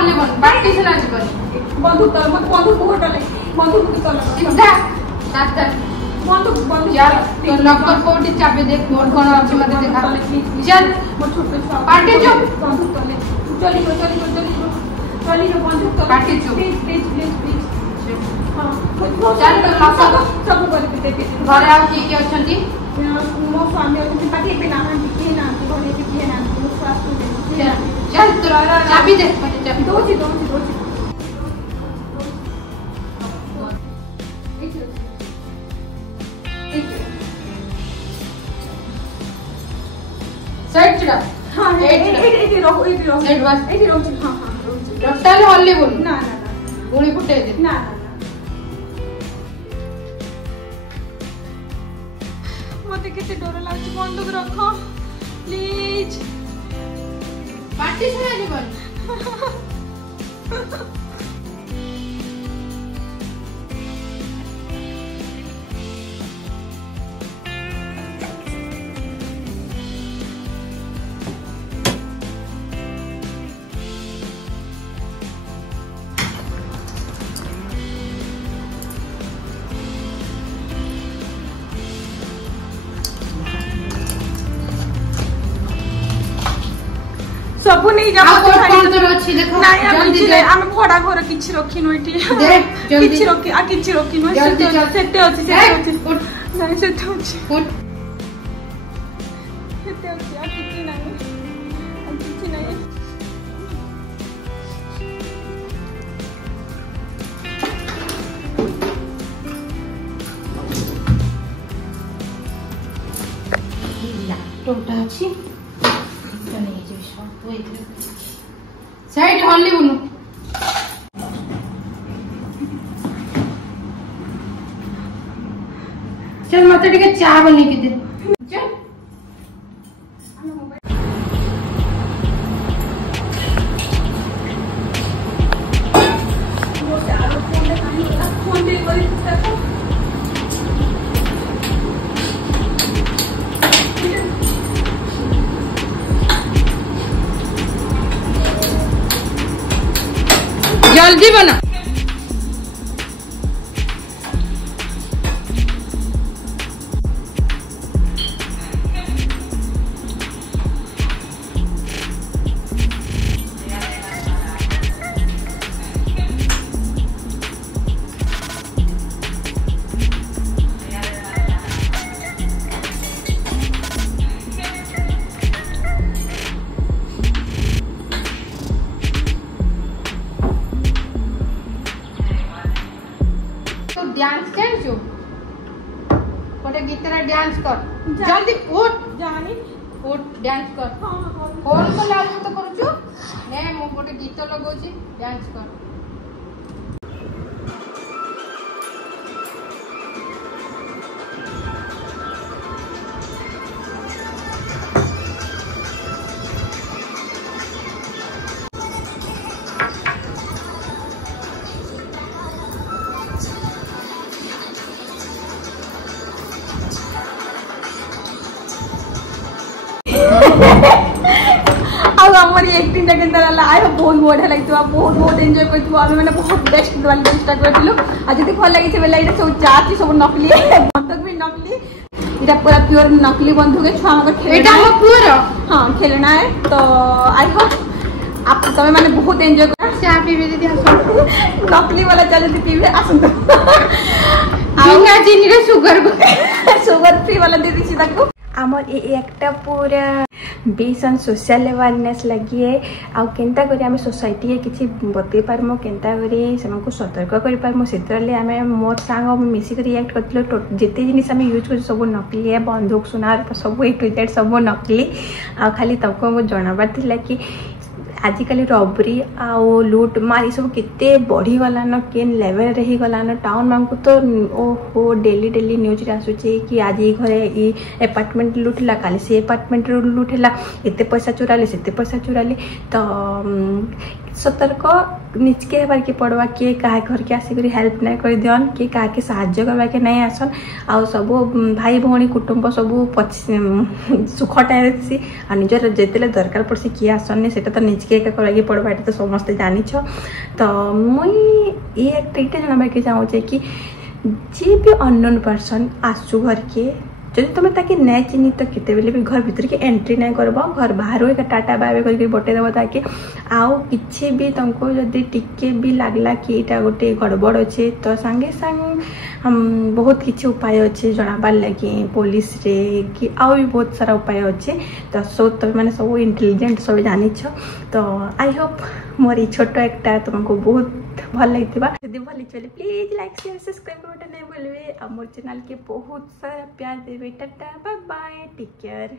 हल्लिबन बाटी से नाचबन बंदूक तो मत बंदूक होटले बंदूक तो चला सीधा दादा बंदूक यार तो लॉकर कोटी चाबी देख मोर कोन अछि मते देखा चल मोर छोटे छुआ पार्टी जो बंदूक तले चली गो बंदूक तो पार्टी जो प्लीज हां चल तो लॉकर सब कर के घरे आ की अछंती मो स्वामी अछंती पार्टी पे ना की ना घरे की ना मो स्वास्थ्य चल तो चाबी दे मते चाबी दो साइड चढ़ा हां एटी रो साइड बस एटी रो हां रट्टाले हल्ली बोल ना गुणी फुटे दे ना मते केते डर लागछ बंदूक रखो प्लीज पार्टी सुना जीवन सब नहीं जा कौन तो अछि देखो जल्दी ले हम भड़ा घर किछि रखिनो एठी किछि रखि आ किछि रखिनो सेटे अछि नहीं सेटे अछि उठ सेटे अछि आ किछि नहीं टोटा अछि साइड हल्ली बोलू चल मत टिके चाय बनी के दे चल जल्दी बना डांस कर जो कोटे गीतरा डांस कर जल्दी उठ जानी उठ डांस कर हां फोन को लागू तो करू ने मो कोटे गीत लगौची डांस कर अब हमारी एक्टिंग टा केंता रहला आइ बहुत बढ़िया लागतो बहुत एंजॉय करतो आमे माने बहुत बेस्ट वाली स्टार्ट करथिलु आ जति भल लागि छै बेला इटा सब चाची सब नकली बंदूक भी नकली इटा पूरा प्योर नकली बंदूक है छुआ को खेलना एटा हम पूरा हां खेलना है तो आई होप आप तमे माने बहुत एंजॉय कर चाय पीबे दीदी आसो नकली वाला चलते पीबे आसंत बिना चीनी रे शुगर फ्री वाला दे दी ताको आमर एकटा पूरा बेसन सोशल अवेयरनेस लगी है आ केनता करी आमे सोसाइटी के किछि बते पारमो केनता करी समको सतर्क करि पारमो सेतरले आमे मोर सांग मिसी करी रिएक्ट करथिलो जेते जिनिस आमे यूज कर सब नकली है बंदूक सुनार सब ए टू जेड सब नकली आ खाली तको मो जणाबार थिला कि आजिकल रबरी आउ लूट मारी सब केते बढ़ी गलान केन लेवल रही गलान टाउन मानकु तो ओहो डेली न्यूज रे आसुचे कि आज ई घरे ई अपार्टमेंट लूटला काली से अपार्टमेंट लूटला एते पैसा चुराले सेते पैसा चुराले तो सतर्क निचके हबार के पड़वा किए क्या घर के आसिक हेल्प नहीं कर दियन किए क्या साहाଯ୍य करवा के नहीं आसन आउ सब भाई भौणी कुटुंब सब सुख टाइम सी आ निजर जिते दरकार पड़सी किए आसनी से तो निजके एका करवा पड़वा ये तो समस्ते जानिछ तो मुई ये एक जनाबा के चाहूचे कि जी भी अननोन पर्सन आसु घर के जदि तुम ताकि नहीं चिन्ह तो केते बेले भी घर भीतर के एंट्री नहीं करब घर बाहर एक टाटा बाय करके बटेदेव ताकि आउ किछि भी तुमको जदि टिके भी लागला कि यहाँ गोटे गड़बड़ अच्छे तो सांगे सांग हम बहुत किसी उपाय अच्छे जनाबार लगे पुलिस रे कि आउ भी बहुत सारा उपाय अच्छे तो सब तुम मैंने सब इंटेलिजेंट सब जानिछ तो आई होप मोर ये छोट एक तुमको बहुत भल लगी यदि भल लगे प्लीज लाइक शेयर सब्सक्राइब करना नहीं भूलिए और मोर चैनल के बहुत सारा प्यार देवे tata bye bye take care.